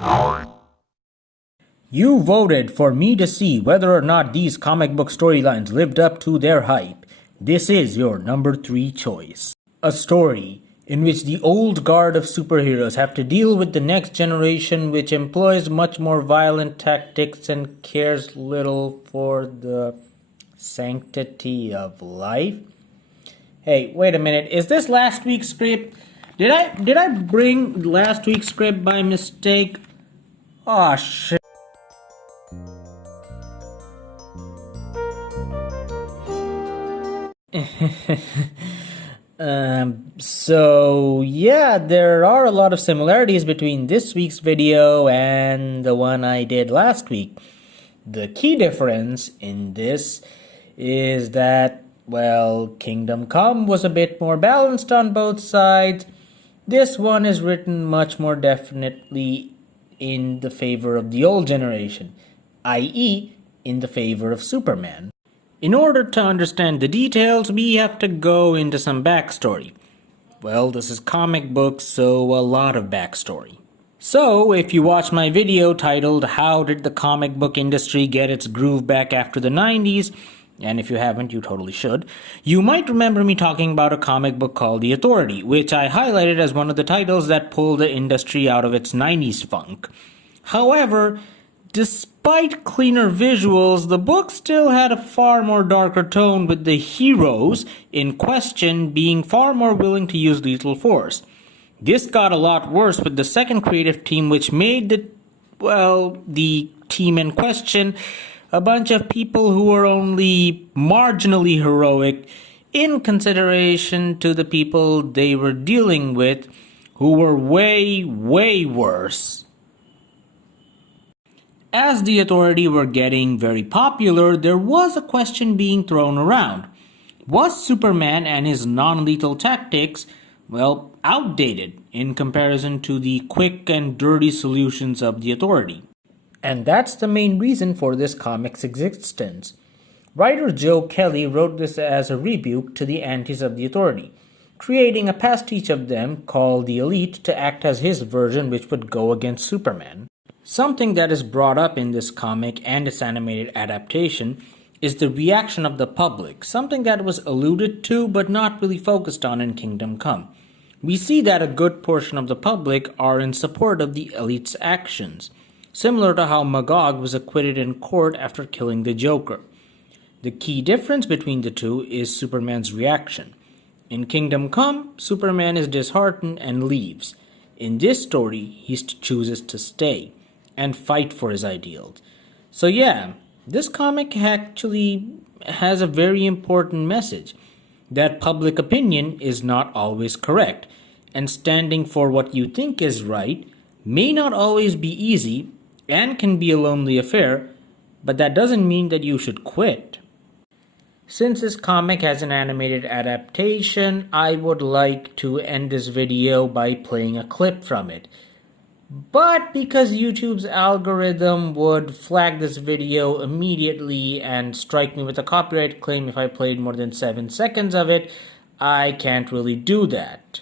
You voted for me to see whether or not these comic book storylines lived up to their hype. This is your number 3 choice. A story in which the old guard of superheroes have to deal with the next generation, which employs much more violent tactics and cares little for the sanctity of life. Hey, wait a minute. Is this last week's script? Did I bring last week's script by mistake? Aw, shit. So yeah, there are a lot of similarities between this week's video and the one I did last week. The key difference in this is that, well, Kingdom Come was a bit more balanced on both sides. This one is written much more definitely in the favor of the old generation, i.e., in the favor of Superman. In order to understand the details, we have to go into some backstory. Well, this is comic books, so a lot of backstory. So, if you watch my video titled How Did the Comic Book Industry Get Its Groove Back After the 90s, and if you haven't, you totally should, you might remember me talking about a comic book called The Authority, which I highlighted as one of the titles that pulled the industry out of its 90s funk. However, despite cleaner visuals, the book still had a far more darker tone, with the heroes in question being far more willing to use lethal force. This got a lot worse with the second creative team, which made the team in question a bunch of people who were only marginally heroic in consideration to the people they were dealing with, who were way, way worse. As the Authority were getting very popular, there was a question being thrown around. Was Superman and his non-lethal tactics, outdated in comparison to the quick and dirty solutions of the Authority? And that's the main reason for this comic's existence. Writer Joe Kelly wrote this as a rebuke to the antis of the Authority, creating a pastiche of them called the Elite to act as his version, which would go against Superman. Something that is brought up in this comic and its animated adaptation is the reaction of the public, something that was alluded to but not really focused on in Kingdom Come. We see that a good portion of the public are in support of the Elite's actions, similar to how Magog was acquitted in court after killing the Joker. The key difference between the two is Superman's reaction. In Kingdom Come, Superman is disheartened and leaves. In this story, he chooses to stay and fight for his ideals. So yeah, this comic actually has a very important message, that public opinion is not always correct, and standing for what you think is right may not always be easy and can be a lonely affair, but that doesn't mean that you should quit. Since this comic has an animated adaptation, I would like to end this video by playing a clip from it. But because YouTube's algorithm would flag this video immediately and strike me with a copyright claim if I played more than 7 seconds of it, I can't really do that.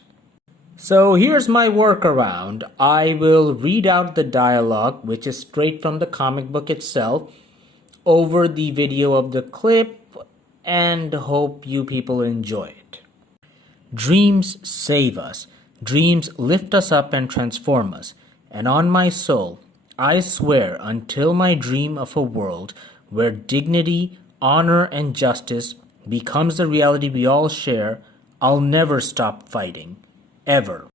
So here's my workaround. I will read out the dialogue, which is straight from the comic book itself, over the video of the clip, and hope you people enjoy it. Dreams save us. Dreams lift us up and transform us. And on my soul, I swear, until my dream of a world where dignity, honor, and justice becomes the reality we all share, I'll never stop fighting. Ever.